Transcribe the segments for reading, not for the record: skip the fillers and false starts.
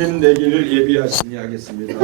주님 내 길을 예비하시니 하겠습니다.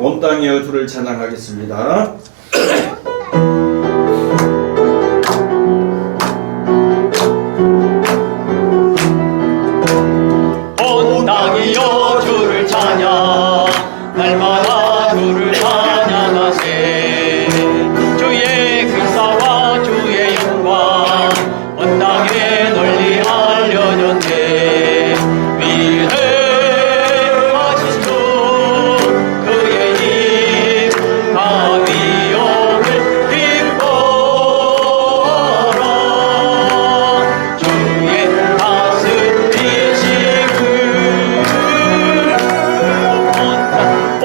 온 땅이여 주를 찬양하겠습니다. 온 땅이여 주를 찬양, 날마다 주를 찬양하세. 주의 근사와 주의 영광 온 땅에 널리 알려졌네. 위대하신 주 그의 힘 가위용을 기뻐하라. 주의 다스리심을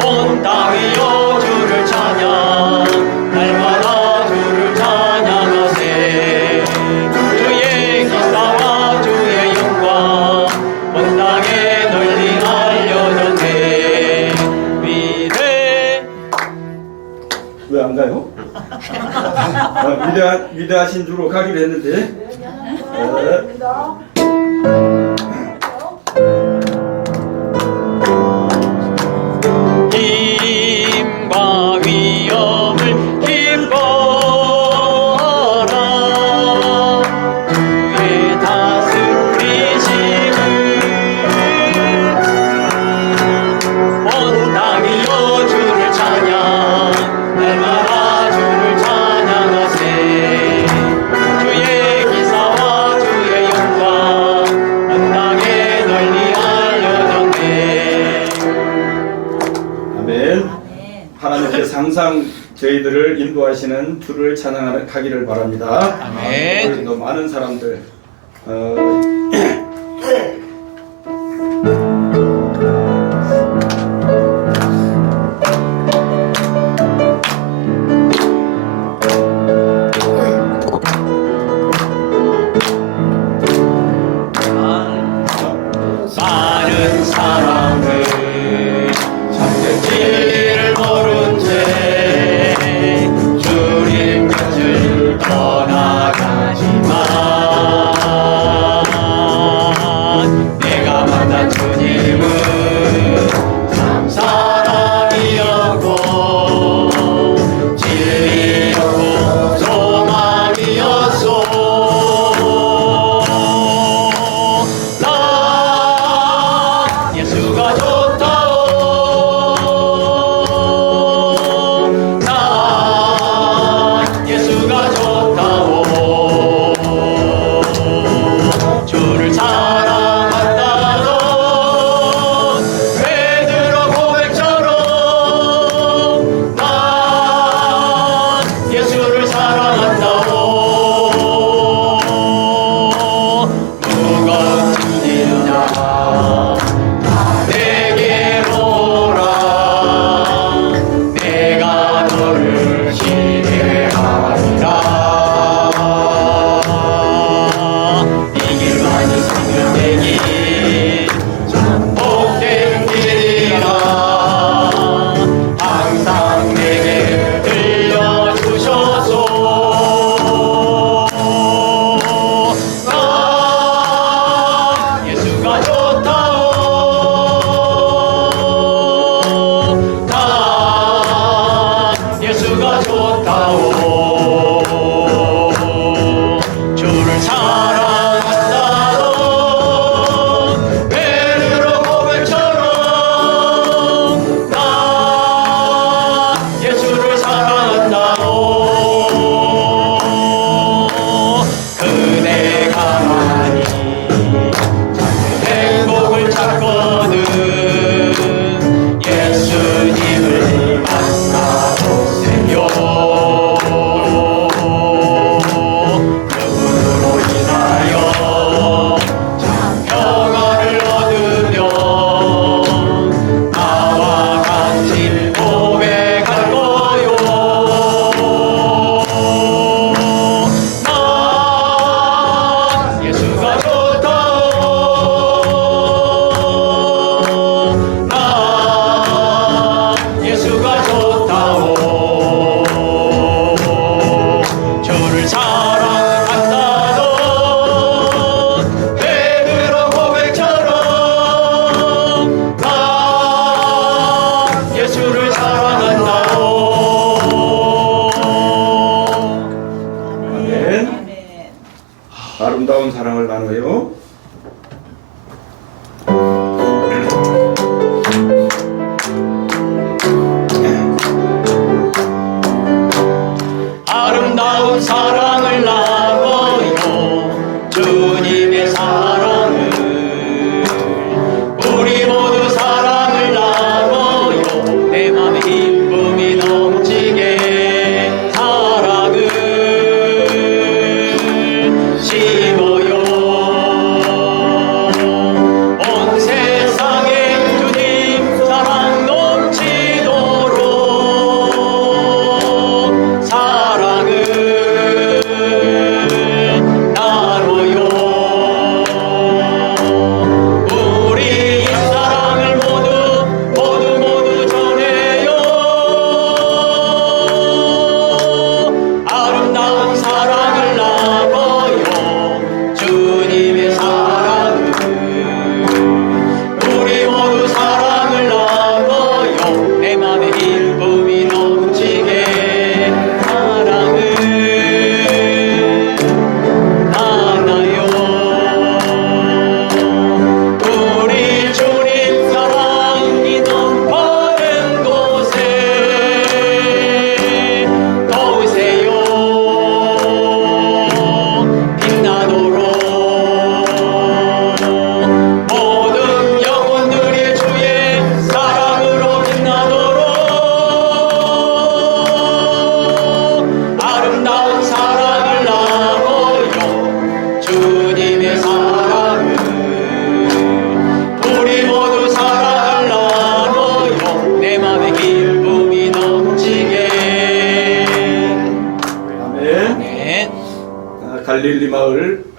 온 땅이여 주를 찬양, 날마다 주를 찬양하세. 주의 기사와 주의 영광 온 땅에 널리 알려졌네. 왜 안 가요? 위대하신 주로 가기로 했는데. 힘과 위엄을 기뻐하라. 주의 다스리심을 온 땅이여 주를 찬양, 날마다 주를 찬양하세. 주의 기사와 주의 영광 온 땅에 널리 알려졌네. 아멘. 하나님께서 항상 저희들을 인도하시는 주를 찬양하기를 바랍니다. 아멘. 오늘도 많은 사람들 많은 사랑을 참겠지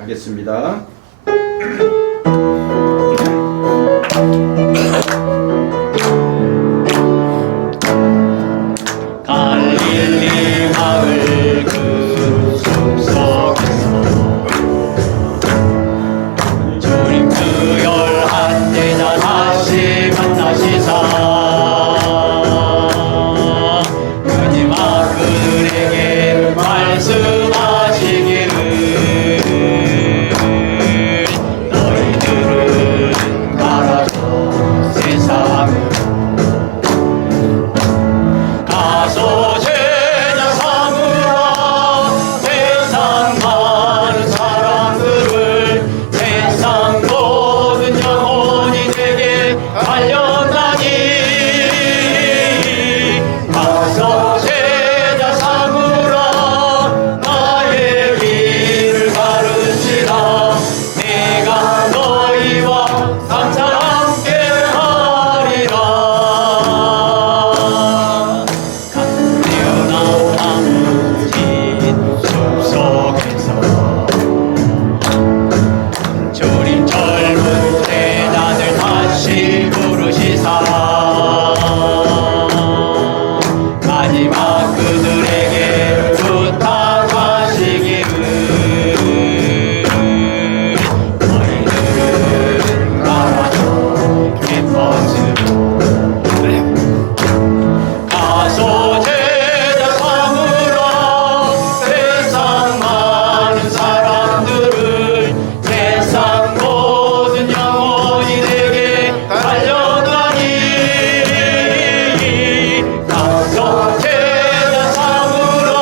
하겠습니다. 갈릴리 마을 그 숲속에서 주님 그 열한 제자 다시 만나시사 그님아 그들에게 말씀하시기를 너희들은 가라서 세상으로 가서 제자 삼으라 세상 많은 사람들을 세상 모든 영혼이 되게 달려나니 가서 제자 삼으라 나의 길을 가르치라 내가 너희와 항상 함께 하리라 뛰어나온 진 숲속에서 주님 젊은 제자들 다시 부르시사 마지막 그들에게 부탁하시기를 너희들은 가라서 기뻐스로 가서 제자 삼으라 세상 많은 사람들을 세상 모든 영혼이 되게 달려가니 가서 제자 삼으라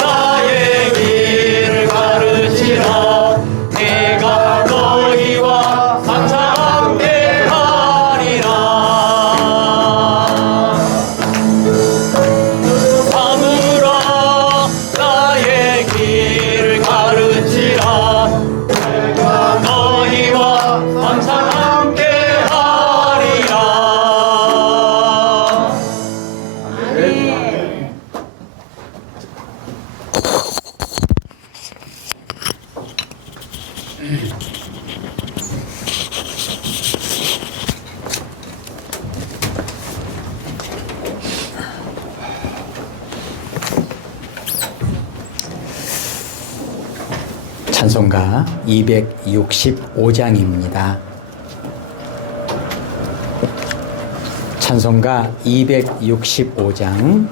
나의 길을 가르치라 내가 너희와 항상 함께 하리라 삼으라 나의 길을 가르치라 내가 너희와 항상 함께 하리라 아멘. 찬송가 265장입니다. 찬송가 265장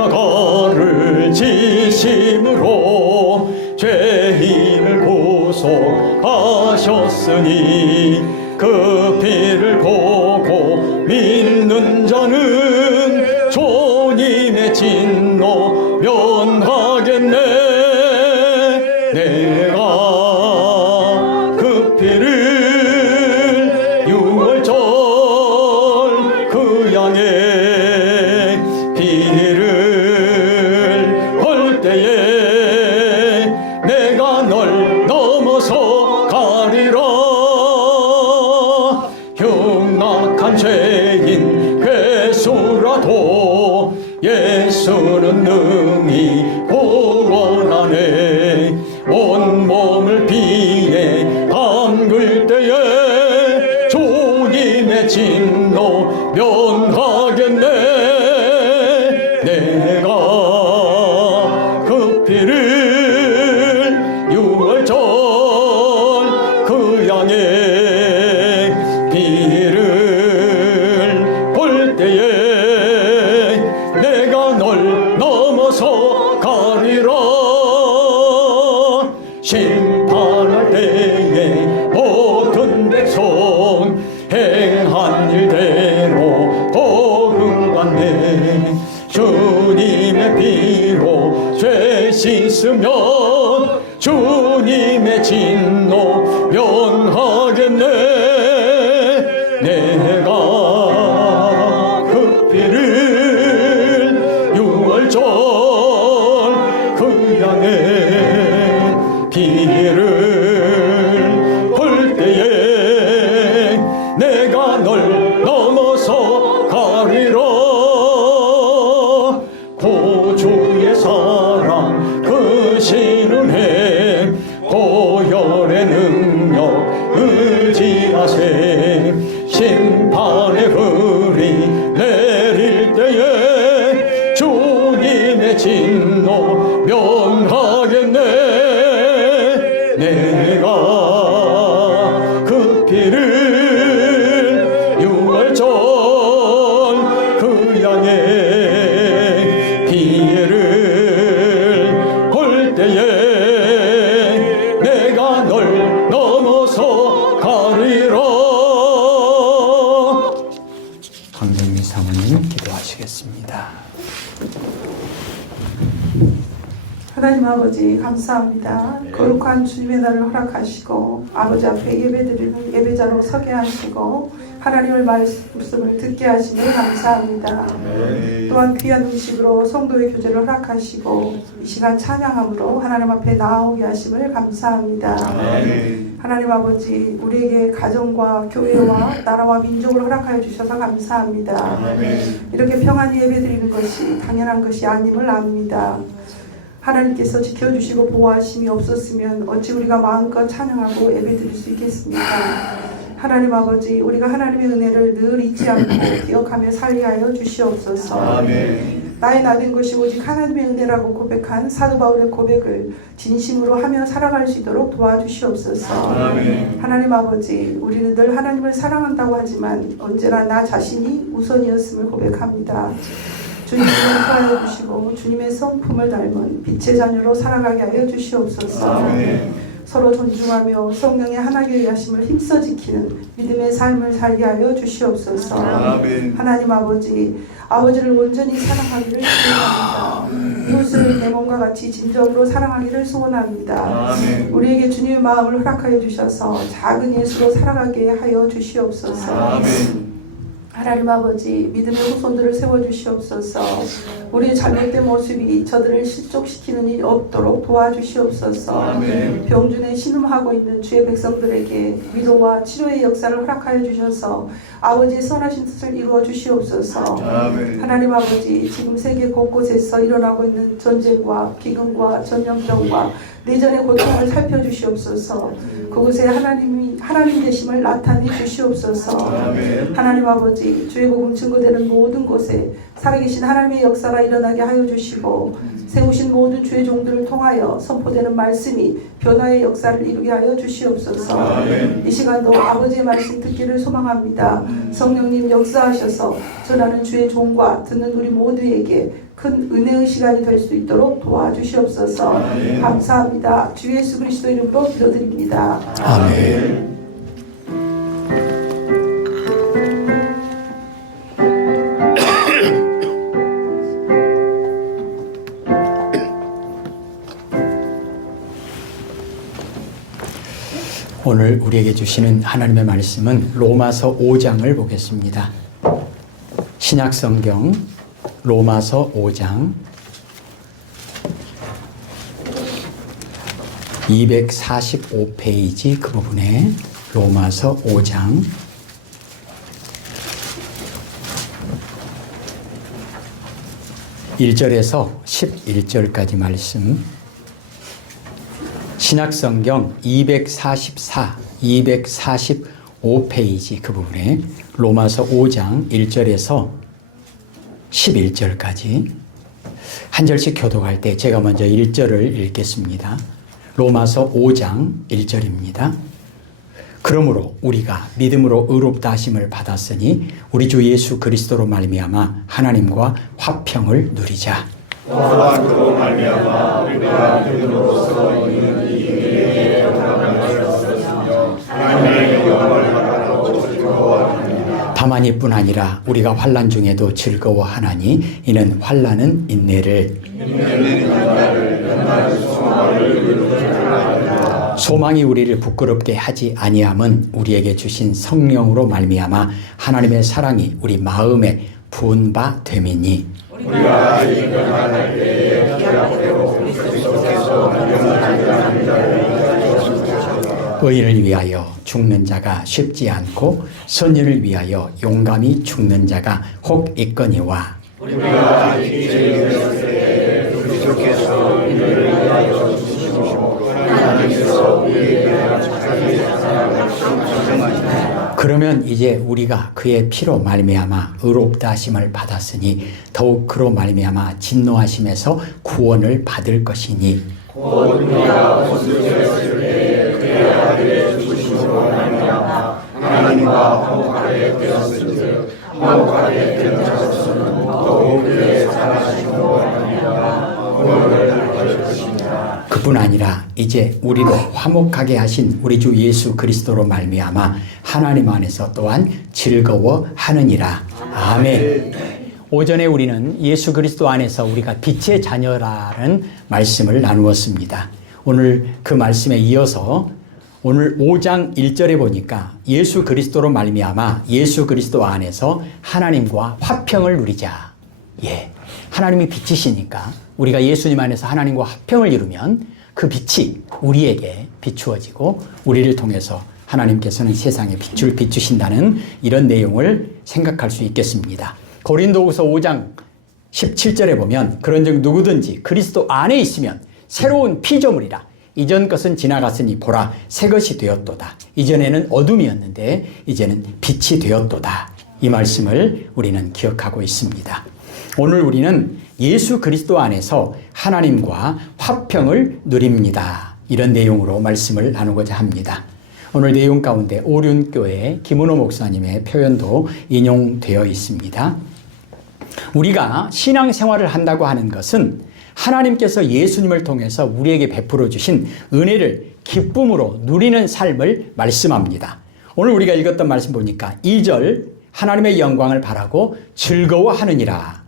조십자가를 지심으로 죄인을 구속하셨으니 그 피를 보고 믿는 자는 주님의 진노 면하겠네 내가 그 피를 유월절 그 양의 피를 헐 때에 내가 널 넘어서 가리라 흉악한 죄인 괴수라도 예수는 능히 구원하네 온몸을 피에 담글 때에 주님의 진노 면하겠네 내가 그 피를 유월절 그 양의 피를 볼 때에 내가 널 넘어서 가리라 심판할 때에 모든 백성 행한 일대로 복음받네 주님의 피로 죄 씻으면 주님의 진노 면하겠네 내가 그 피를 유월절 그 양의 피를 하세 심판의 불이 내릴 때에 주님의 진노 명하겠네. 내가 그 피를 6월 전 그 양의 피해를 볼 때에 내가 널 넘어서 가리라. 황정미 사모님 기도하시겠습니다. 하나님 아버지 감사합니다. 거룩한 주님의 날을 허락하시고 아버지 앞에 예배드리는 예배자로 서게 하시고 하나님의 말씀을 듣게 하시니 감사합니다. 또한 귀한 음식으로 성도의 교제를 허락하시고 이 시간 찬양함으로 하나님 앞에 나아오게 하심을 감사합니다. 하나님 아버지 우리에게 가정과 교회와 나라와 민족을 허락하여 주셔서 감사합니다. 이렇게 평안히 예배드리는 것이 당연한 것이 아님을 압니다. 하나님께서 지켜주시고 보호하심이 없었으면 어찌 우리가 마음껏 찬양하고 예배드릴 수 있겠습니까? 하나님 아버지 우리가 하나님의 은혜를 늘 잊지 않고 기억하며 살게 하여 주시옵소서. 아멘. 나의 나된 것이 오직 하나님의 은혜라고 고백한 사도 바울의 고백을 진심으로 하며 살아갈 수 있도록 도와주시옵소서. 아멘. 하나님 아버지 우리는 늘 하나님을 사랑한다고 하지만 언제나 나 자신이 우선이었음을 고백합니다. 주님을 용서하여 주시고 주님의 성품을 닮은 빛의 자녀로 살아가게 하여 주시옵소서. 아멘. 서로 존중하며 성령의 하나님의 하심을 힘써 지키는 믿음의 삶을 살게 하여 주시옵소서. 아멘. 하나님 아버지를 온전히 사랑하기를 소원합니다. 이웃을 내 몸과 같이 진정으로 사랑하기를 소원합니다. 아멘. 우리에게 주님의 마음을 허락하여 주셔서 작은 예수로 살아가게 하여 주시옵소서. 아멘. 하나님 아버지 믿음의 후손들을 세워주시옵소서. 우리의 잘못된 모습이 저들을 실족시키는 일이 없도록 도와주시옵소서. 아멘. 병준에 신음하고 있는 주의 백성들에게 위로와 치료의 역사를 허락하여 주셔서 아버지의 선하신 뜻을 이루어 주시옵소서. 아멘. 하나님 아버지 지금 세계 곳곳에서 일어나고 있는 전쟁과 기근과 전염병과 내전의 고통을 살펴주시옵소서. 그곳에 하나님 되심을 나타내 주시옵소서. 아멘. 하나님 아버지 주의 복음 증거되는 모든 곳에 살아계신 하나님의 역사가 일어나게 하여 주시고 세우신 모든 주의 종들을 통하여 선포되는 말씀이 변화의 역사를 이루게 하여 주시옵소서. 아멘. 이 시간도 아버지의 말씀 듣기를 소망합니다. 성령님 역사하셔서 전하는 주의 종과 듣는 우리 모두에게 큰 은혜의 시간이 될 수 있도록 도와주시옵소서. 아멘. 감사합니다. 주 예수 그리스도 이름으로 기도드립니다. 아멘. 오늘 우리에게 주시는 하나님의 말씀은 로마서 5장을 보겠습니다. 신약성경 로마서 5장 245페이지 그 부분에 로마서 5장 1절에서 11절까지 말씀. 신약성경 245페이지 그 부분에 로마서 5장 1절에서 11절까지 한 절씩 교독할 때 제가 먼저 1절을 읽겠습니다. 로마서 5장 1절입니다. 그러므로 우리가 믿음으로 의롭다 하심을 받았으니 우리 주 예수 그리스도로 말미암아 하나님과 화평을 누리자. 또한 그로 말미암아 우리가 믿음으로써 이는 이기에 영광을 얻었으며 하나님의 영광을 바라고 즐거워하느니라. 다만 이뿐 아니라 우리가 환난 중에도 즐거워하나니 이는 환난은 인내를 소망이 우리를 부끄럽게 하지 아니함은 우리에게 주신 성령으로 말미암아 하나님의 사랑이 우리 마음에 부은 바 됨이니 우리가 인간할 때에 기약대로 그리스도께서 명하시는 자를 의인을 위하여 죽는 자가 쉽지 않고 선인을 위하여 용감히 죽는 자가 혹 있거니와 우리가 이제 때 그리스도께서 이를 위하여 주시고 하나님께서 우리에게 자기 사랑을 증정하시니 그러면 이제 우리가 그의 피로 말미암아 의롭다 하심을 받았으니 더욱 그로 말미암아 진노하심에서 구원을 받을 것이니 하나님과 화목하게 되었은즉 화목하게 된 자로서는 더욱 그의 살아계심으로 말미암아 구원을 받을 것이니라. 그뿐 아니라 이제 우리로 화목하게 하신 우리 주 예수 그리스도로 말미암아 하나님 안에서 또한 즐거워하느니라. 아멘. 오전에 우리는 예수 그리스도 안에서 우리가 빛의 자녀라는 말씀을 나누었습니다. 오늘 그 말씀에 이어서 오늘 5장 1절에 보니까 예수 그리스도로 말미암아 예수 그리스도 안에서 하나님과 화평을 누리자. 예, 하나님이 빛이시니까 우리가 예수님 안에서 하나님과 화평을 이루면 그 빛이 우리에게 비추어지고 우리를 통해서 하나님께서는 세상에 빛을 비추신다는 이런 내용을 생각할 수 있겠습니다. 고린도후서 5장 17절에 보면 그런즉 누구든지 그리스도 안에 있으면 새로운 피조물이라. 이전 것은 지나갔으니 보라 새 것이 되었도다. 이전에는 어둠이었는데 이제는 빛이 되었도다. 이 말씀을 우리는 기억하고 있습니다. 오늘 우리는 예수 그리스도 안에서 하나님과 화평을 누립니다. 이런 내용으로 말씀을 나누고자 합니다. 오늘 내용 가운데 오륜교회 김은호 목사님의 표현도 인용되어 있습니다. 우리가 신앙생활을 한다고 하는 것은 하나님께서 예수님을 통해서 우리에게 베풀어 주신 은혜를 기쁨으로 누리는 삶을 말씀합니다. 오늘 우리가 읽었던 말씀 보니까 2절 하나님의 영광을 바라고 즐거워하느니라.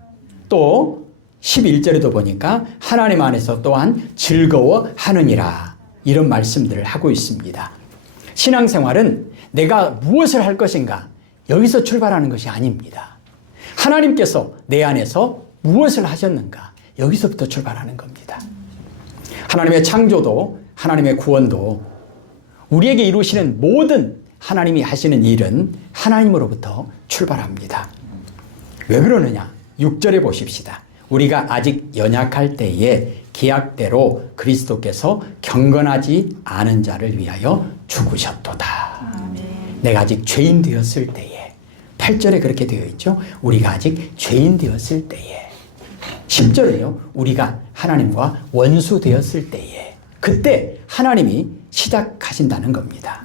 또 11절에도 보니까 하나님 안에서 또한 즐거워하느니라. 이런 말씀들을 하고 있습니다. 신앙생활은 내가 무엇을 할 것인가 여기서 출발하는 것이 아닙니다. 하나님께서 내 안에서 무엇을 하셨는가 여기서부터 출발하는 겁니다. 하나님의 창조도 하나님의 구원도 우리에게 이루시는 모든 하나님이 하시는 일은 하나님으로부터 출발합니다. 왜 그러느냐? 6절에 보십시다. 우리가 아직 연약할 때에 기약대로 그리스도께서 경건하지 않은 자를 위하여 죽으셨도다. 내가 아직 죄인 되었을 때에 8절에 그렇게 되어 있죠. 우리가 아직 죄인 되었을 때에 10절에요. 우리가 하나님과 원수 되었을 때에 그때 하나님이 시작하신다는 겁니다.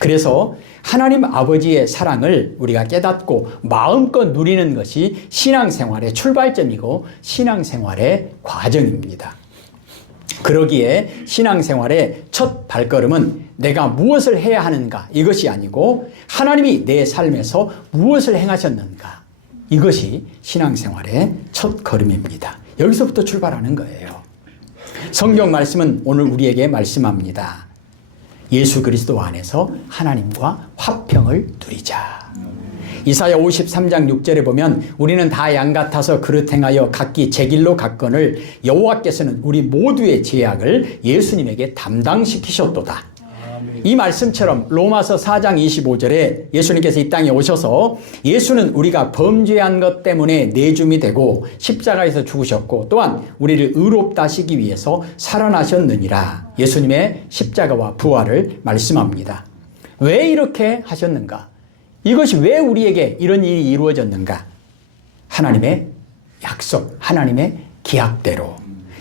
그래서 하나님 아버지의 사랑을 우리가 깨닫고 마음껏 누리는 것이 신앙생활의 출발점이고 신앙생활의 과정입니다. 그러기에 신앙생활의 첫 발걸음은 내가 무엇을 해야 하는가 이것이 아니고 하나님이 내 삶에서 무엇을 행하셨는가 이것이 신앙생활의 첫 걸음입니다. 여기서부터 출발하는 거예요. 성경 말씀은 오늘 우리에게 말씀합니다. 예수 그리스도 안에서 하나님과 화평을 누리자. 이사야 53장 6절에 보면 우리는 다 양 같아서 그릇 행하여 각기 제 길로 갔거늘 여호와께서는 우리 모두의 죄악을 예수님에게 담당시키셨도다. 이 말씀처럼 로마서 4장 25절에 예수님께서 이 땅에 오셔서 예수는 우리가 범죄한 것 때문에 내줌이 되고 십자가에서 죽으셨고 또한 우리를 의롭다 하시기 위해서 살아나셨느니라. 예수님의 십자가와 부활을 말씀합니다. 왜 이렇게 하셨는가? 이것이 왜 우리에게 이런 일이 이루어졌는가? 하나님의 약속, 하나님의 기약대로.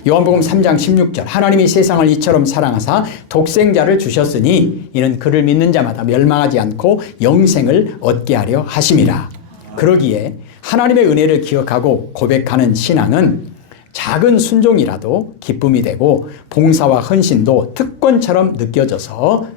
요한복음 3장 16절 하나님이 세상을 이처럼 사랑하사 독생자를 주셨으니 이는 그를 믿는 자마다 멸망하지 않고 영생을 얻게 하려 하심이라. 그러기에 하나님의 은혜를 기억하고 고백하는 신앙은 작은 순종이라도 기쁨이 되고 봉사와 헌신도 특권처럼 느껴져서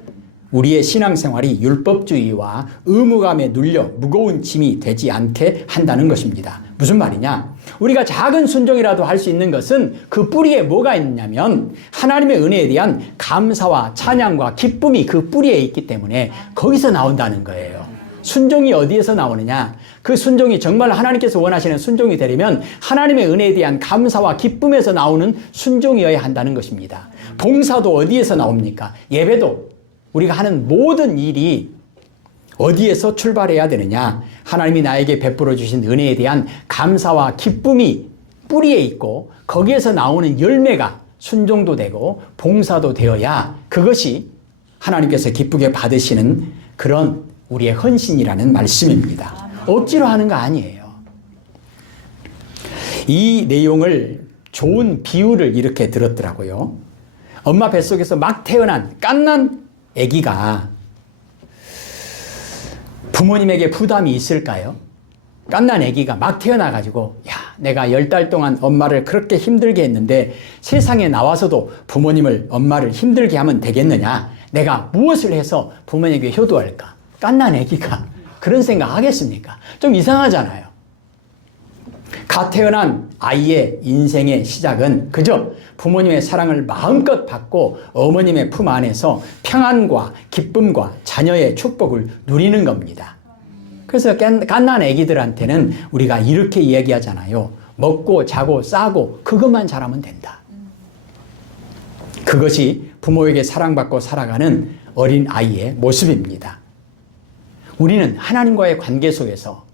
우리의 신앙생활이 율법주의와 의무감에 눌려 무거운 짐이 되지 않게 한다는 것입니다. 무슨 말이냐? 우리가 작은 순종이라도 할 수 있는 것은 그 뿌리에 뭐가 있냐면 하나님의 은혜에 대한 감사와 찬양과 기쁨이 그 뿌리에 있기 때문에 거기서 나온다는 거예요. 순종이 어디에서 나오느냐? 그 순종이 정말 하나님께서 원하시는 순종이 되려면 하나님의 은혜에 대한 감사와 기쁨에서 나오는 순종이어야 한다는 것입니다. 봉사도 어디에서 나옵니까? 예배도 우리가 하는 모든 일이 어디에서 출발해야 되느냐? 하나님이 나에게 베풀어 주신 은혜에 대한 감사와 기쁨이 뿌리에 있고 거기에서 나오는 열매가 순종도 되고 봉사도 되어야 그것이 하나님께서 기쁘게 받으시는 그런 우리의 헌신이라는 말씀입니다. 억지로 하는 거 아니에요. 이 내용을 좋은 비유를 이렇게 들었더라고요. 엄마 뱃속에서 막 태어난 갓난 아기가 부모님에게 부담이 있을까요? 갓난 아기가 막 태어나가지고 야, 내가 10달 동안 엄마를 그렇게 힘들게 했는데 세상에 나와서도 부모님을, 엄마를 힘들게 하면 되겠느냐? 내가 무엇을 해서 부모님에게 효도할까? 갓난 아기가 그런 생각 하겠습니까? 좀 이상하잖아요. 갓 태어난 아이의 인생의 시작은 그저 부모님의 사랑을 마음껏 받고 어머님의 품 안에서 평안과 기쁨과 자녀의 축복을 누리는 겁니다. 그래서 갓난 아기들한테는 우리가 이렇게 이야기하잖아요. 먹고 자고 싸고 그것만 잘하면 된다. 그것이 부모에게 사랑받고 살아가는 어린 아이의 모습입니다. 우리는 하나님과의 관계 속에서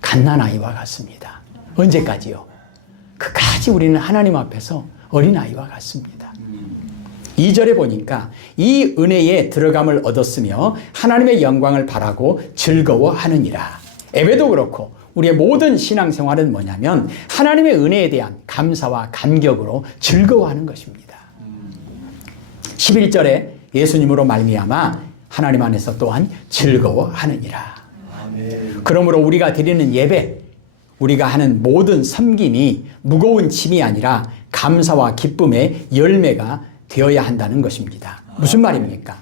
갓난 아이와 같습니다. 언제까지요? 그까지 우리는 하나님 앞에서 어린 아이와 같습니다. 2절에 보니까 이 은혜에 들어감을 얻었으며 하나님의 영광을 바라고 즐거워하느니라. 예배도 그렇고 우리의 모든 신앙생활은 뭐냐면 하나님의 은혜에 대한 감사와 감격으로 즐거워하는 것입니다. 11절에 예수님으로 말미암아 하나님 안에서 또한 즐거워하느니라. 그러므로 우리가 드리는 예배, 우리가 하는 모든 섬김이 무거운 짐이 아니라 감사와 기쁨의 열매가 되어야 한다는 것입니다. 무슨 말입니까?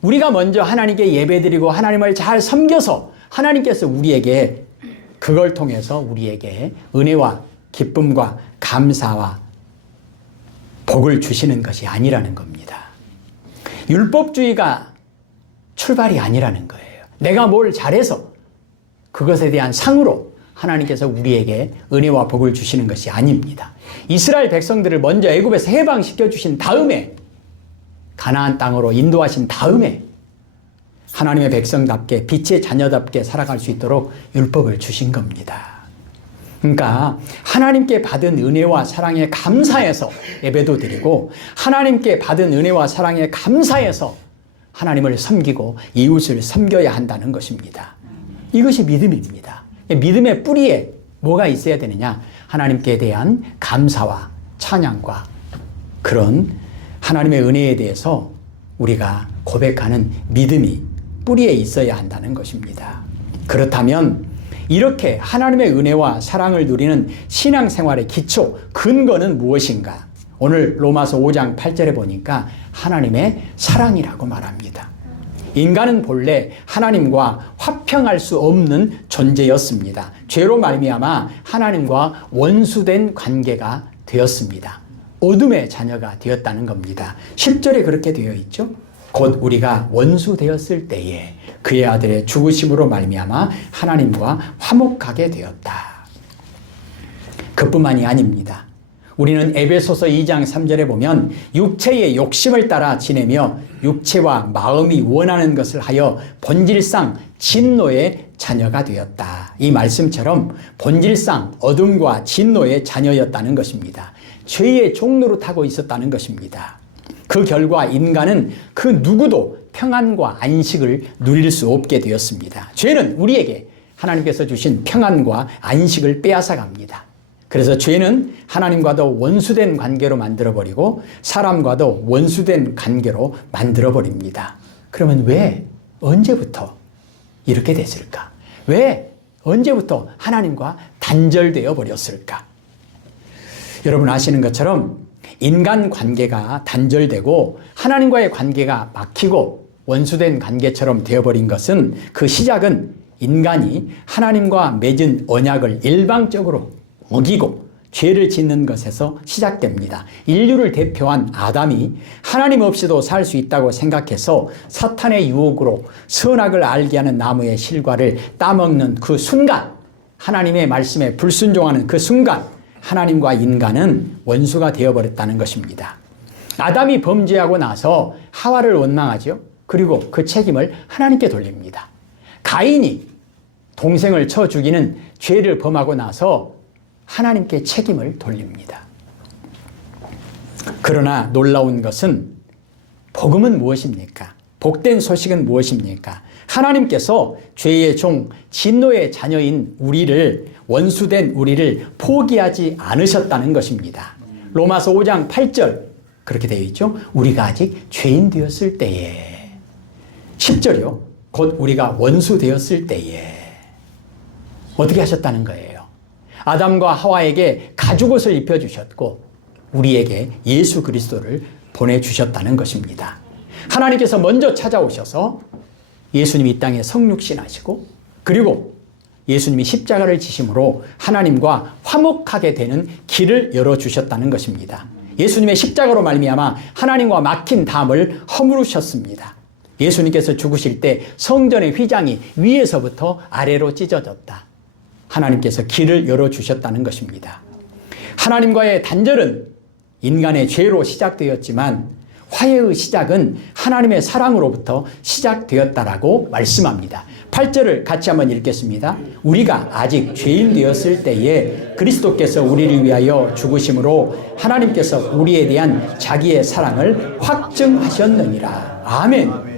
우리가 먼저 하나님께 예배드리고 하나님을 잘 섬겨서 하나님께서 우리에게 그걸 통해서 우리에게 은혜와 기쁨과 감사와 복을 주시는 것이 아니라는 겁니다. 율법주의가 출발이 아니라는 거예요. 내가 뭘 잘해서 그것에 대한 상으로 하나님께서 우리에게 은혜와 복을 주시는 것이 아닙니다. 이스라엘 백성들을 먼저 애굽에서 해방시켜 주신 다음에 가나안 땅으로 인도하신 다음에 하나님의 백성답게 빛의 자녀답게 살아갈 수 있도록 율법을 주신 겁니다. 그러니까 하나님께 받은 은혜와 사랑에 감사해서 예배도 드리고 하나님께 받은 은혜와 사랑에 감사해서 하나님을 섬기고 이웃을 섬겨야 한다는 것입니다. 이것이 믿음입니다. 믿음의 뿌리에 뭐가 있어야 되느냐? 하나님께 대한 감사와 찬양과 그런 하나님의 은혜에 대해서 우리가 고백하는 믿음이 뿌리에 있어야 한다는 것입니다. 그렇다면 이렇게 하나님의 은혜와 사랑을 누리는 신앙생활의 기초, 근거는 무엇인가? 오늘 로마서 5장 8절에 보니까 하나님의 사랑이라고 말합니다. 인간은 본래 하나님과 화평할 수 없는 존재였습니다. 죄로 말미암아 하나님과 원수된 관계가 되었습니다. 어둠의 자녀가 되었다는 겁니다. 10절에 그렇게 되어 있죠. 곧 우리가 원수 되었을 때에 그의 아들의 죽으심으로 말미암아 하나님과 화목하게 되었다. 그뿐만이 아닙니다. 우리는 에베소서 2장 3절에 보면 육체의 욕심을 따라 지내며 육체와 마음이 원하는 것을 하여 본질상 진노의 자녀가 되었다. 이 말씀처럼 본질상 어둠과 진노의 자녀였다는 것입니다. 죄의 종로로 타고 있었다는 것입니다. 그 결과 인간은 그 누구도 평안과 안식을 누릴 수 없게 되었습니다. 죄는 우리에게 하나님께서 주신 평안과 안식을 빼앗아 갑니다. 그래서 죄는 하나님과도 원수된 관계로 만들어버리고 사람과도 원수된 관계로 만들어버립니다. 그러면 왜, 언제부터 이렇게 됐을까? 왜, 언제부터 하나님과 단절되어 버렸을까? 여러분 아시는 것처럼 인간 관계가 단절되고 하나님과의 관계가 막히고 원수된 관계처럼 되어버린 것은 그 시작은 인간이 하나님과 맺은 언약을 일방적으로 어기고 죄를 짓는 것에서 시작됩니다. 인류를 대표한 아담이 하나님 없이도 살 수 있다고 생각해서 사탄의 유혹으로 선악을 알게 하는 나무의 실과를 따먹는 그 순간, 하나님의 말씀에 불순종하는 그 순간 하나님과 인간은 원수가 되어버렸다는 것입니다. 아담이 범죄하고 나서 하와를 원망하죠. 그리고 그 책임을 하나님께 돌립니다. 가인이 동생을 쳐 죽이는 죄를 범하고 나서 하나님께 책임을 돌립니다. 그러나 놀라운 것은 복음은 무엇입니까? 복된 소식은 무엇입니까? 하나님께서 죄의 종, 진노의 자녀인 우리를, 원수된 우리를 포기하지 않으셨다는 것입니다. 로마서 5장 8절 그렇게 되어 있죠. 우리가 아직 죄인 되었을 때에. 10절이요. 곧 우리가 원수 되었을 때에. 어떻게 하셨다는 거예요? 아담과 하와에게 가죽옷을 입혀주셨고 우리에게 예수 그리스도를 보내주셨다는 것입니다. 하나님께서 먼저 찾아오셔서 예수님이 이 땅에 성육신하시고 그리고 예수님이 십자가를 지심으로 하나님과 화목하게 되는 길을 열어주셨다는 것입니다. 예수님의 십자가로 말미암아 하나님과 막힌 담을 허물으셨습니다. 예수님께서 죽으실 때 성전의 휘장이 위에서부터 아래로 찢어졌다. 하나님께서 길을 열어주셨다는 것입니다. 하나님과의 단절은 인간의 죄로 시작되었지만 화해의 시작은 하나님의 사랑으로부터 시작되었다라고 말씀합니다. 8절을 같이 한번 읽겠습니다. 우리가 아직 죄인 되었을 때에 그리스도께서 우리를 위하여 죽으심으로 하나님께서 우리에 대한 자기의 사랑을 확증하셨느니라. 아멘.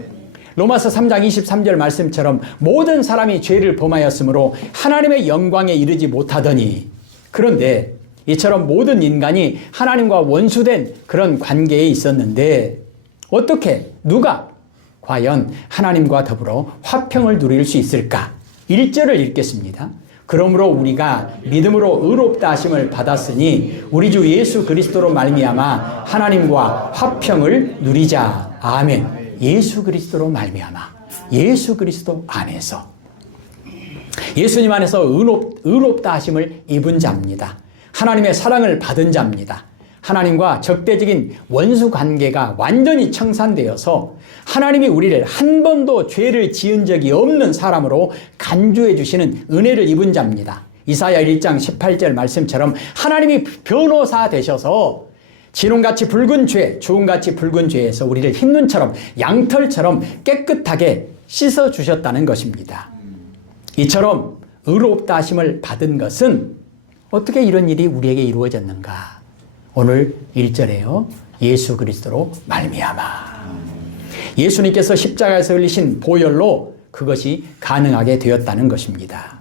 로마서 3장 23절 말씀처럼 모든 사람이 죄를 범하였으므로 하나님의 영광에 이르지 못하더니, 그런데 이처럼 모든 인간이 하나님과 원수된 그런 관계에 있었는데 어떻게 누가 과연 하나님과 더불어 화평을 누릴 수 있을까? 1절을 읽겠습니다. 그러므로 우리가 믿음으로 의롭다 하심을 받았으니 우리 주 예수 그리스도로 말미암아 하나님과 화평을 누리자. 아멘. 예수 그리스도로 말미암아, 예수 그리스도 안에서, 예수님 안에서 의롭다 하심을 입은 자입니다. 하나님의 사랑을 받은 자입니다. 하나님과 적대적인 원수 관계가 완전히 청산되어서 하나님이 우리를 한 번도 죄를 지은 적이 없는 사람으로 간주해 주시는 은혜를 입은 자입니다. 이사야 1장 18절 말씀처럼 하나님이 변호사 되셔서 진홍같이 붉은 죄, 주홍같이 붉은 죄에서 우리를 흰눈처럼 양털처럼 깨끗하게 씻어주셨다는 것입니다. 이처럼 의롭다 하심을 받은 것은 어떻게 이런 일이 우리에게 이루어졌는가? 오늘 1절에요. 예수 그리스도로 말미암아. 예수님께서 십자가에서 흘리신 보혈로 그것이 가능하게 되었다는 것입니다.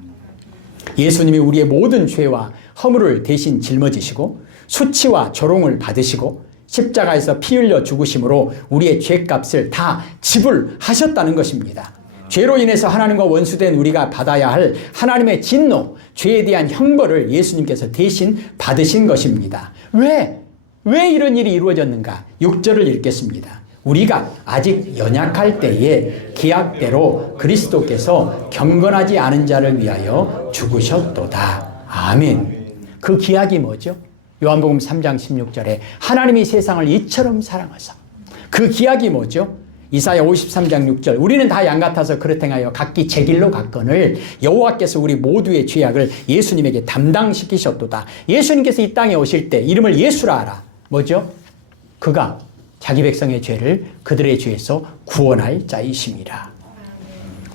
예수님이 우리의 모든 죄와 허물을 대신 짊어지시고 수치와 조롱을 받으시고 십자가에서 피 흘려 죽으심으로 우리의 죄값을 다 지불하셨다는 것입니다. 죄로 인해서 하나님과 원수된 우리가 받아야 할 하나님의 진노, 죄에 대한 형벌을 예수님께서 대신 받으신 것입니다. 왜 이런 일이 이루어졌는가? 6절을 읽겠습니다. 우리가 아직 연약할 때에 기약대로 그리스도께서 경건하지 않은 자를 위하여 죽으셨도다. 아멘. 그 기약이 뭐죠? 요한복음 3장 16절에 하나님이 세상을 이처럼 사랑하사. 그 기약이 뭐죠? 이사야 53장 6절 우리는 다 양 같아서 그릇 행하여 각기 제 길로 갔거늘 여호와께서 우리 모두의 죄악을 예수님에게 담당시키셨도다. 예수님께서 이 땅에 오실 때 이름을 예수라 하라. 뭐죠? 그가 자기 백성의 죄를 그들의 죄에서 구원할 자이심이라.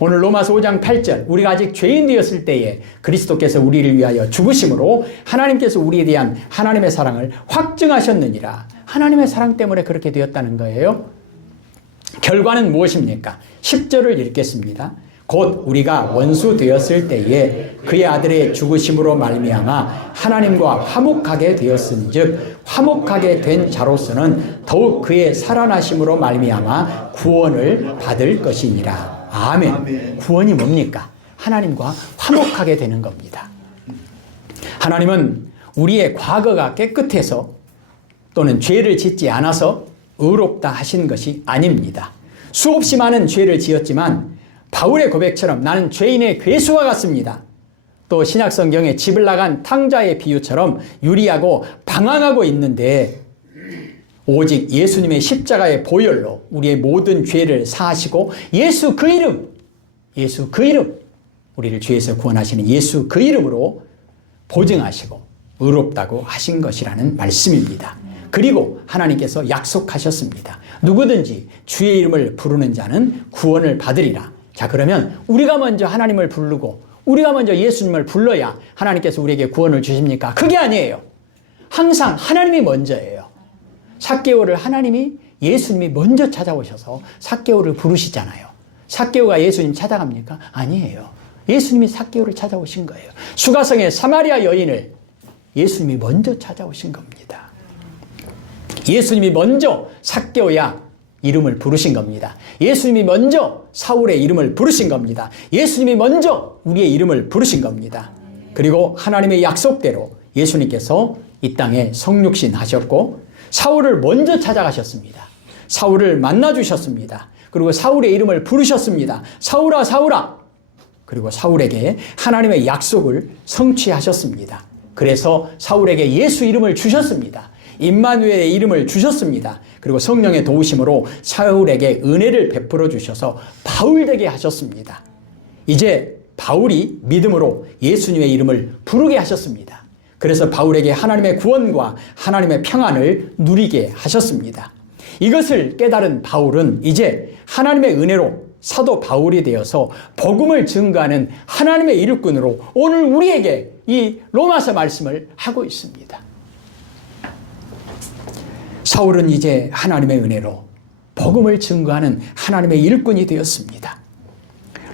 오늘 로마서 5장 8절 우리가 아직 죄인 되었을 때에 그리스도께서 우리를 위하여 죽으심으로 하나님께서 우리에 대한 하나님의 사랑을 확증하셨느니라. 하나님의 사랑 때문에 그렇게 되었다는 거예요. 결과는 무엇입니까? 10절을 읽겠습니다. 곧 우리가 원수 되었을 때에 그의 아들의 죽으심으로 말미암아 하나님과 화목하게 되었은즉 화목하게 된 자로서는 더욱 그의 살아나심으로 말미암아 구원을 받을 것이니라. 아멘. 구원이 뭡니까? 하나님과 화목하게 되는 겁니다. 하나님은 우리의 과거가 깨끗해서 또는 죄를 짓지 않아서 의롭다 하신 것이 아닙니다. 수없이 많은 죄를 지었지만 바울의 고백처럼 나는 죄인의 괴수와 같습니다. 또 신약성경에 집을 나간 탕자의 비유처럼 유리하고 방황하고 있는데 오직 예수님의 십자가의 보혈로 우리의 모든 죄를 사하시고 예수 그 이름 우리를 죄에서 구원하시는 예수 그 이름으로 보증하시고 의롭다고 하신 것이라는 말씀입니다. 그리고 하나님께서 약속하셨습니다. 누구든지 주의 이름을 부르는 자는 구원을 받으리라. 자, 그러면 우리가 먼저 하나님을 부르고 우리가 먼저 예수님을 불러야 하나님께서 우리에게 구원을 주십니까? 그게 아니에요. 항상 하나님이 먼저예요. 삭개오를 하나님이 예수님이 먼저 찾아오셔서 삭개오를 부르시잖아요. 삭개오가 예수님 찾아갑니까? 아니에요. 예수님이 삭개오를 찾아오신 거예요. 수가성의 사마리아 여인을 예수님이 먼저 찾아오신 겁니다. 예수님이 먼저 삭개오야 이름을 부르신 겁니다. 예수님이 먼저 사울의 이름을 부르신 겁니다. 예수님이 먼저 우리의 이름을 부르신 겁니다. 그리고 하나님의 약속대로 예수님께서 이 땅에 성육신 하셨고 사울을 먼저 찾아가셨습니다. 사울을 만나주셨습니다. 그리고 사울의 이름을 부르셨습니다. 사울아 사울아. 그리고 사울에게 하나님의 약속을 성취하셨습니다. 그래서 사울에게 예수 이름을 주셨습니다. 임마누엘의 이름을 주셨습니다. 그리고 성령의 도우심으로 사울에게 은혜를 베풀어 주셔서 바울 되게 하셨습니다. 이제 바울이 믿음으로 예수님의 이름을 부르게 하셨습니다. 그래서 바울에게 하나님의 구원과 하나님의 평안을 누리게 하셨습니다. 이것을 깨달은 바울은 이제 하나님의 은혜로 사도 바울이 되어서 복음을 증거하는 하나님의 일꾼으로 오늘 우리에게 이 로마서 말씀을 하고 있습니다. 사울은 이제 하나님의 은혜로 복음을 증거하는 하나님의 일꾼이 되었습니다.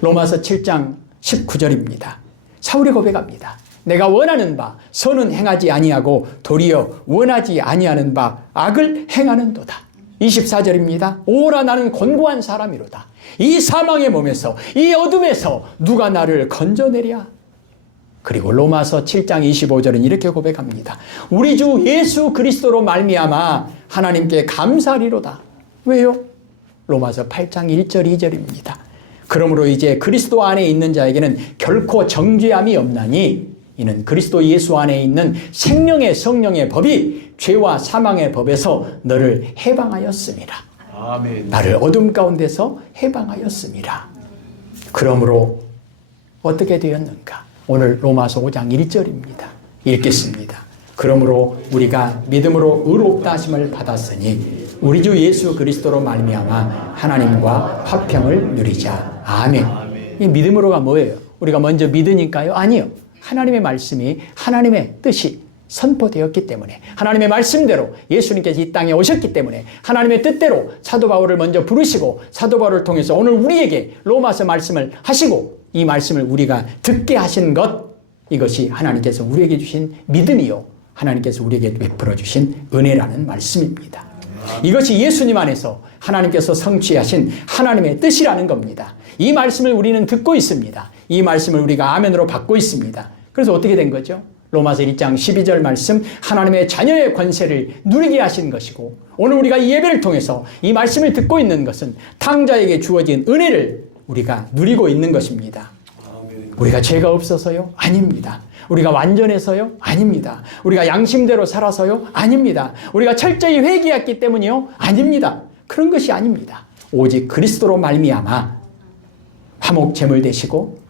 로마서 7장 19절입니다. 사울이 고백합니다. 내가 원하는 바 선은 행하지 아니하고 도리어 원하지 아니하는 바 악을 행하는도다. 24절입니다. 오라 나는 곤고한 사람이로다. 이 사망의 몸에서 이 어둠에서 누가 나를 건져내랴. 그리고 로마서 7장 25절은 이렇게 고백합니다. 우리 주 예수 그리스도로 말미암아 하나님께 감사하리로다. 왜요? 로마서 8장 1절 2절입니다. 그러므로 이제 그리스도 안에 있는 자에게는 결코 정죄함이 없나니 이는 그리스도 예수 안에 있는 생명의 성령의 법이 죄와 사망의 법에서 너를 해방하였음이라. 아멘. 나를 어둠 가운데서 해방하였음이라. 그러므로 어떻게 되었는가? 오늘 로마서 5장 1절입니다. 읽겠습니다. 그러므로 우리가 믿음으로 의롭다 하심을 받았으니 우리 주 예수 그리스도로 말미암아 하나님과 화평을 누리자. 아멘. 이 믿음으로가 뭐예요? 우리가 먼저 믿으니까요? 아니요. 하나님의 말씀이 하나님의 뜻이 선포되었기 때문에 하나님의 말씀대로 예수님께서 이 땅에 오셨기 때문에 하나님의 뜻대로 사도 바울을 먼저 부르시고 사도 바울을 통해서 오늘 우리에게 로마서 말씀을 하시고 이 말씀을 우리가 듣게 하신 것, 이것이 하나님께서 우리에게 주신 믿음이요 하나님께서 우리에게 베풀어 주신 은혜라는 말씀입니다. 이것이 예수님 안에서 하나님께서 성취하신 하나님의 뜻이라는 겁니다. 이 말씀을 우리는 듣고 있습니다. 이 말씀을 우리가 아멘으로 받고 있습니다. 그래서 어떻게 된 거죠? 로마서 1장 12절 말씀, 하나님의 자녀의 권세를 누리게 하신 것이고 오늘 우리가 이 예배를 통해서 이 말씀을 듣고 있는 것은 탕자에게 주어진 은혜를 우리가 누리고 있는 것입니다. 우리가 죄가 없어서요? 아닙니다. 우리가 완전해서요? 아닙니다. 우리가 양심대로 살아서요? 아닙니다. 우리가 철저히 회개했기 때문이요? 아닙니다. 그런 것이 아닙니다. 오직 그리스도로 말미암아 화목 제물 되시고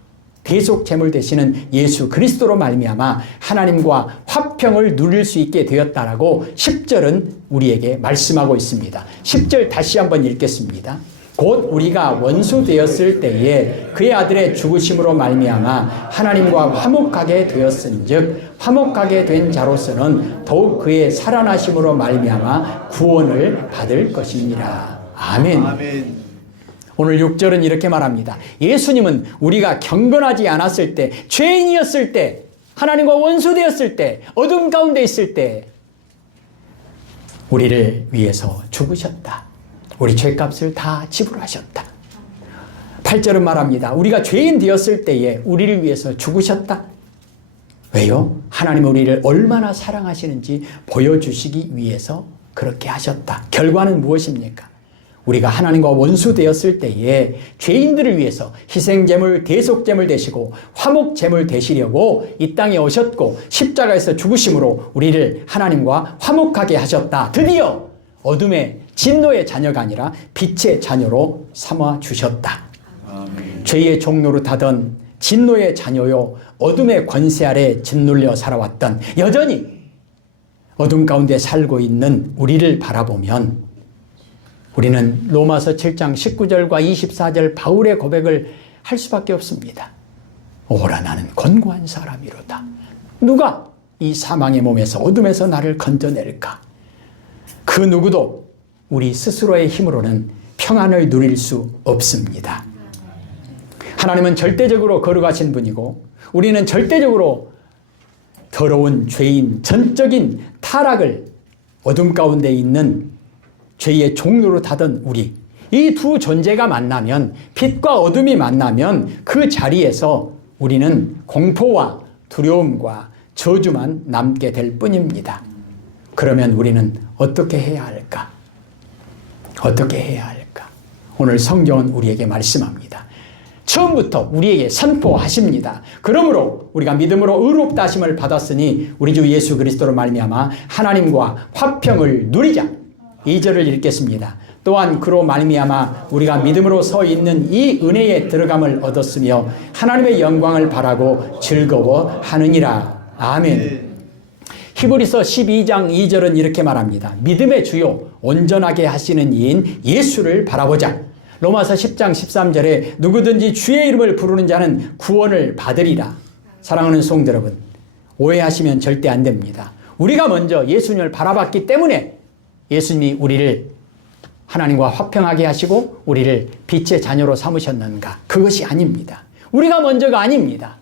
대속 제물 되시는 예수 그리스도로 말미암아 하나님과 화평을 누릴 수 있게 되었다라고 10절은 우리에게 말씀하고 있습니다. 10절 다시 한번 읽겠습니다. 곧 우리가 원수 되었을 때에 그의 아들의 죽으심으로 말미암아 하나님과 화목하게 되었은즉 화목하게 된 자로서는 더욱 그의 살아나심으로 말미암아 구원을 받을 것입니다. 아멘. 아멘. 오늘 6절은 이렇게 말합니다. 예수님은 우리가 경건하지 않았을 때, 죄인이었을 때, 하나님과 원수되었을 때, 어둠 가운데 있을 때 우리를 위해서 죽으셨다. 우리 죄값을 다 지불하셨다. 8절은 말합니다. 우리가 죄인 되었을 때에 우리를 위해서 죽으셨다. 왜요? 하나님은 우리를 얼마나 사랑하시는지 보여주시기 위해서 그렇게 하셨다. 결과는 무엇입니까? 우리가 하나님과 원수 되었을 때에 죄인들을 위해서 희생제물, 대속제물 되시고 화목제물 되시려고 이 땅에 오셨고 십자가에서 죽으심으로 우리를 하나님과 화목하게 하셨다. 드디어 어둠의 진노의 자녀가 아니라 빛의 자녀로 삼아주셨다. 아멘. 죄의 종로로 타던 진노의 자녀요 어둠의 권세 아래 짓눌려 살아왔던 여전히 어둠 가운데 살고 있는 우리를 바라보면 우리는 로마서 7장 19절과 24절 바울의 고백을 할 수밖에 없습니다. 오라 나는 곤고한 사람이로다. 누가 이 사망의 몸에서 어둠에서 나를 건져낼까? 그 누구도 우리 스스로의 힘으로는 평안을 누릴 수 없습니다. 하나님은 절대적으로 거룩하신 분이고 우리는 절대적으로 더러운 죄인, 전적인 타락을 어둠 가운데 있는 죄의 종로로 타던 우리, 이 두 존재가 만나면, 빛과 어둠이 만나면 그 자리에서 우리는 공포와 두려움과 저주만 남게 될 뿐입니다. 그러면 우리는 어떻게 해야 할까? 어떻게 해야 할까? 오늘 성경은 우리에게 말씀합니다. 처음부터 우리에게 선포하십니다. 그러므로 우리가 믿음으로 의롭다 하심을 받았으니 우리 주 예수 그리스도로 말미암아 하나님과 화평을 누리자. 2절을 읽겠습니다. 또한 그로 말미암아 우리가 믿음으로 서 있는 이 은혜에 들어감을 얻었으며 하나님의 영광을 바라고 즐거워하느니라. 아멘. 히브리서 12장 2절은 이렇게 말합니다. 믿음의 주요 온전하게 하시는 이인 예수를 바라보자. 로마서 10장 13절에 누구든지 주의 이름을 부르는 자는 구원을 받으리라. 사랑하는 성도 여러분, 오해하시면 절대 안 됩니다. 우리가 먼저 예수님을 바라봤기 때문에 예수님이 우리를 하나님과 화평하게 하시고 우리를 빛의 자녀로 삼으셨는가? 그것이 아닙니다. 우리가 먼저가 아닙니다.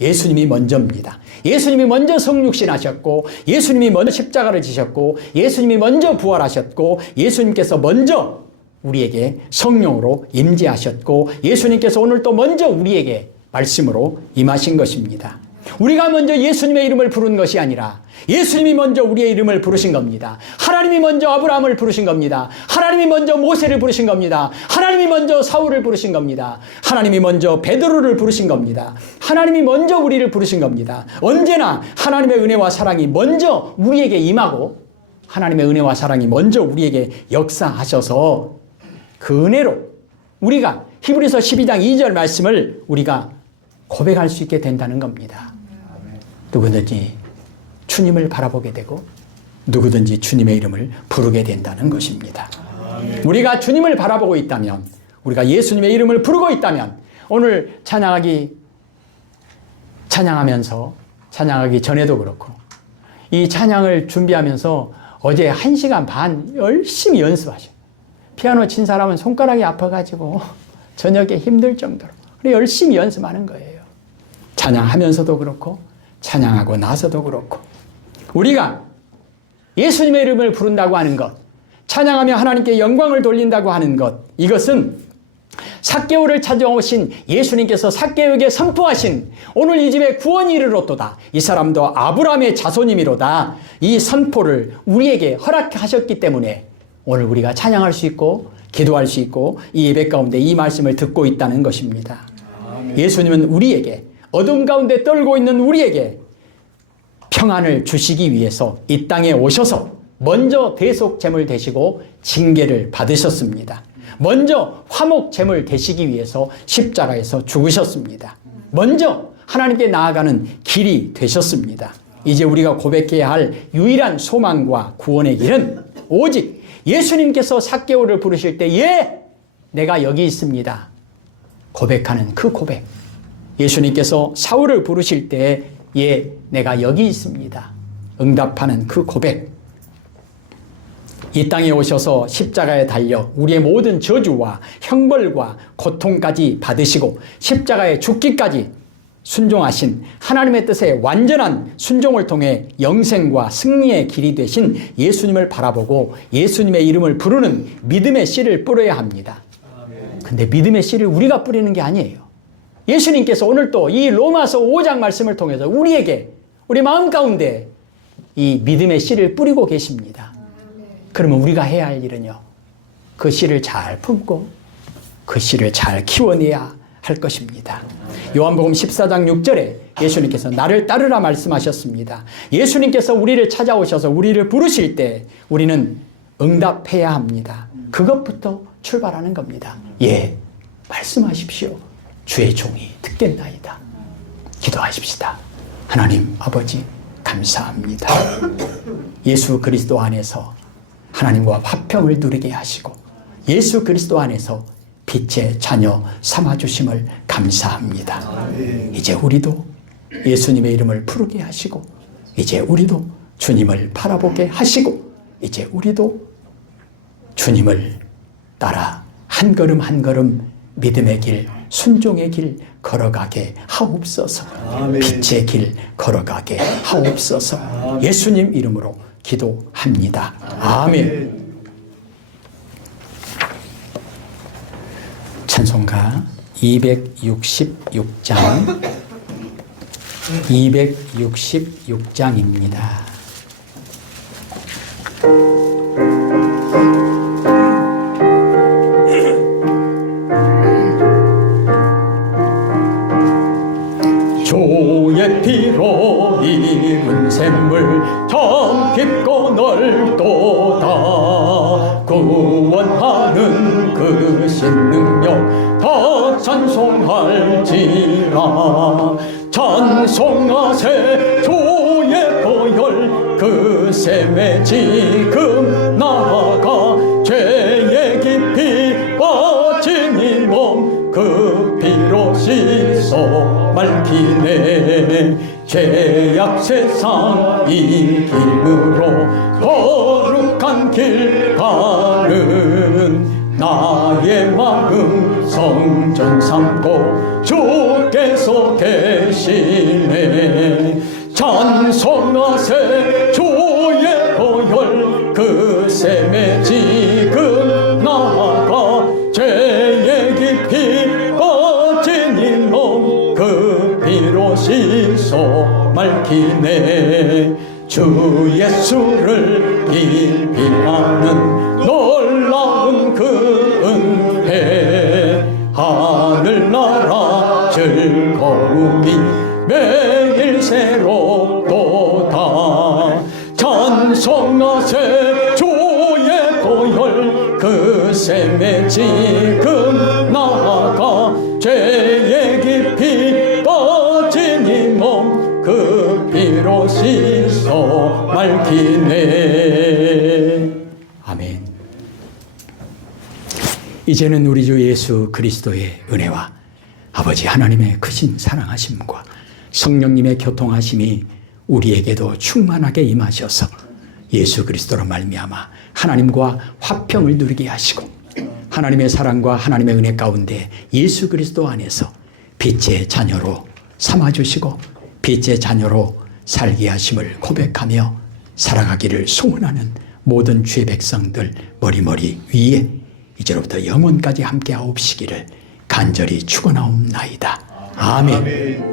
예수님이 먼저입니다. 예수님이 먼저 성육신하셨고 예수님이 먼저 십자가를 지셨고 예수님이 먼저 부활하셨고 예수님께서 먼저 우리에게 성령으로 임재하셨고 예수님께서 오늘 또 먼저 우리에게 말씀으로 임하신 것입니다. 우리가 먼저 예수님의 이름을 부른 것이 아니라 예수님이 먼저 우리의 이름을 부르신 겁니다. 하나님이 먼저 아브라함을 부르신 겁니다. 하나님이 먼저 모세를 부르신 겁니다. 하나님이 먼저 사울을 부르신 겁니다. 하나님이 먼저 베드로를 부르신 겁니다. 하나님이 먼저 우리를 부르신 겁니다. 언제나 하나님의 은혜와 사랑이 먼저 우리에게 임하고 하나님의 은혜와 사랑이 먼저 우리에게 역사하셔서 그 은혜로 우리가 히브리서 12장 2절 말씀을 우리가 고백할 수 있게 된다는 겁니다. 누구든지 주님을 바라보게 되고 누구든지 주님의 이름을 부르게 된다는 것입니다. 우리가 주님을 바라보고 있다면, 우리가 예수님의 이름을 부르고 있다면, 오늘 찬양하기 전에도 그렇고 이 찬양을 준비하면서 어제 1시간 반 열심히 연습하셔요. 피아노 친 사람은 손가락이 아파가지고 저녁에 힘들 정도로 열심히 연습하는 거예요. 찬양하면서도 그렇고 찬양하고 나서도 그렇고 우리가 예수님의 이름을 부른다고 하는 것, 찬양하며 하나님께 영광을 돌린다고 하는 것, 이것은 삭개오를 찾아오신 예수님께서 삭개오에게 선포하신 오늘 이 집에 구원이 이르렀도다. 이 사람도 아브라함의 자손이미로다. 이 선포를 우리에게 허락하셨기 때문에 오늘 우리가 찬양할 수 있고 기도할 수 있고 이 예배 가운데 이 말씀을 듣고 있다는 것입니다. 예수님은 우리에게, 어둠 가운데 떨고 있는 우리에게 평안을 주시기 위해서 이 땅에 오셔서 먼저 대속제물 되시고 징계를 받으셨습니다. 먼저 화목제물 되시기 위해서 십자가에서 죽으셨습니다. 먼저 하나님께 나아가는 길이 되셨습니다. 이제 우리가 고백해야 할 유일한 소망과 구원의 길은 오직 예수님께서 삭개오를 부르실 때 예, 내가 여기 있습니다. 고백하는 그 고백. 예수님께서 사울을 부르실 때 예, 내가 여기 있습니다. 응답하는 그 고백. 이 땅에 오셔서 십자가에 달려 우리의 모든 저주와 형벌과 고통까지 받으시고 십자가에 죽기까지 순종하신 하나님의 뜻에 완전한 순종을 통해 영생과 승리의 길이 되신 예수님을 바라보고 예수님의 이름을 부르는 믿음의 씨를 뿌려야 합니다. 근데 믿음의 씨를 우리가 뿌리는 게 아니에요. 예수님께서 오늘 또 이 로마서 5장 말씀을 통해서 우리에게, 우리 마음 가운데 이 믿음의 씨를 뿌리고 계십니다. 그러면 우리가 해야 할 일은요, 그 씨를 잘 품고 그 씨를 잘 키워내야 할 것입니다. 요한복음 14장 6절에 예수님께서 나를 따르라 말씀하셨습니다. 예수님께서 우리를 찾아오셔서 우리를 부르실 때 우리는 응답해야 합니다. 그것부터 출발하는 겁니다. 예, 말씀하십시오. 주의 종이 듣겠나이다. 기도하십시다. 하나님 아버지 감사합니다. 예수 그리스도 안에서 하나님과 화평을 누리게 하시고 예수 그리스도 안에서 빛의 자녀 삼아주심을 감사합니다. 이제 우리도 예수님의 이름을 부르게 하시고 이제 우리도 주님을 바라보게 하시고 이제 우리도 주님을 따라 한 걸음 한 걸음 믿음의 길 순종의 길 걸어가게 하옵소서. 빛의 길 걸어가게 하옵소서. 예수님 이름으로 기도합니다. 아멘. 찬송가 266장 266장입니다. 주의 피로 이룬 샘물 참 깊고 넓도다. 구원하는 그 신능력 더 찬송할지라. 찬송하세 주의 보혈 그 샘에 지금 나아가 죄에 깊이 빠진 이 몸 그 피로 씻어 맑히네. 죄악 세상 이 길으로 거룩한 길 가는 나의 마음 성전 삼고 주께서 계시네. 찬송하세 주의 보혈 그 샘에 지금 나아가 죄에 깊이 빠진 이 몸 그 피로 씻어 맑히네. 주 예수를 기피하는 놀라운 그 은혜 하늘나라 즐거움이 매일 새롭도다. 찬송하세 주의 보혈 그 샘에 지금 나아가 죄에 깊이 빠진 이 몸 그 피로 씻어 맑히네. 아멘. 이제는 우리 주 예수 그리스도의 은혜와 아버지 하나님의 크신 사랑하심과 성령님의 교통하심이 우리에게도 충만하게 임하셔서 예수 그리스도로 말미암아 하나님과 화평을 누리게 하시고 하나님의 사랑과 하나님의 은혜 가운데 예수 그리스도 안에서 빛의 자녀로 삼아주시고 빛의 자녀로 살게 하심을 고백하며 살아가기를 소원하는 모든 주의 백성들 머리머리 위에 이제로부터 영원까지 함께 하옵시기를 간절히 축원하옵나이다. 아멘.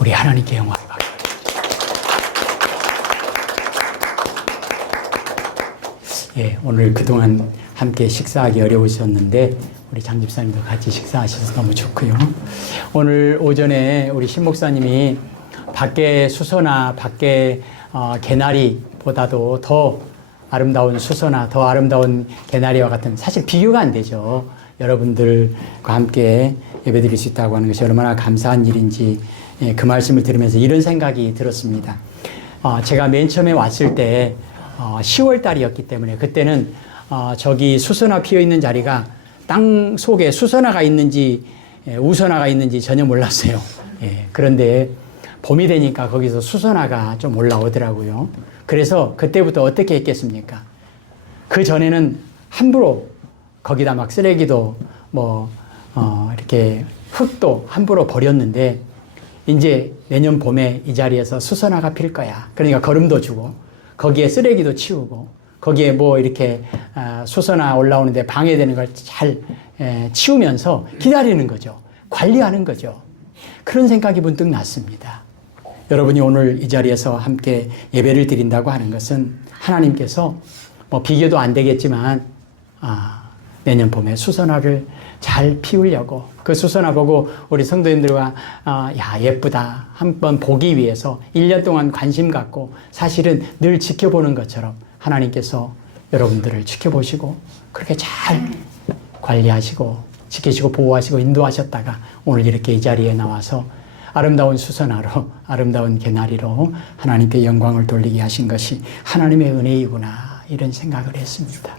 우리 하나님께 영광을 받습니다. 예, 오늘 그동안 함께 식사하기 어려우셨는데 우리 장 집사님도 같이 식사하셔서 너무 좋고요. 오늘 오전에 우리 신 목사님이 밖에 수소나 밖에 개나리보다도 더 아름다운 수소나 더 아름다운 개나리와 같은, 사실 비교가 안 되죠. 여러분들과 함께 예배드릴 수 있다고 하는 것이 얼마나 감사한 일인지 그 말씀을 들으면서 이런 생각이 들었습니다. 제가 맨 처음에 왔을 때 10월 달이었기 때문에 그때는 저기 수선화 피어 있는 자리가 땅 속에 수선화가 있는지 우선화가 있는지 전혀 몰랐어요. 그런데 봄이 되니까 거기서 수선화가 좀 올라오더라고요. 그래서 그때부터 어떻게 했겠습니까? 그 전에는 함부로 거기다 막 쓰레기도 이렇게 흙도 함부로 버렸는데 이제 내년 봄에 이 자리에서 수선화가 필 거야. 그러니까 거름도 주고 거기에 쓰레기도 치우고 거기에 이렇게 수선화 올라오는데 방해되는 걸 잘 치우면서 기다리는 거죠. 관리하는 거죠. 그런 생각이 문득 났습니다. 여러분이 오늘 이 자리에서 함께 예배를 드린다고 하는 것은 하나님께서 비교도 안 되겠지만 내년 봄에 수선화를 잘 피우려고, 그 수선화 보고 우리 성도님들과 야 예쁘다 한번 보기 위해서 1년 동안 관심 갖고 사실은 늘 지켜보는 것처럼 하나님께서 여러분들을 지켜보시고 그렇게 잘 관리하시고 지키시고 보호하시고 인도하셨다가 오늘 이렇게 이 자리에 나와서 아름다운 수선화로 아름다운 개나리로 하나님께 영광을 돌리게 하신 것이 하나님의 은혜이구나 이런 생각을 했습니다.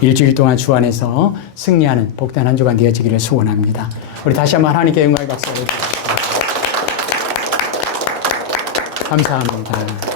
일주일 동안 주 안에서 승리하는 복된 한 주간 되어지기를 소원합니다. 우리 다시 한번 하나님께 영광의 박수를 드립니다. 감사합니다.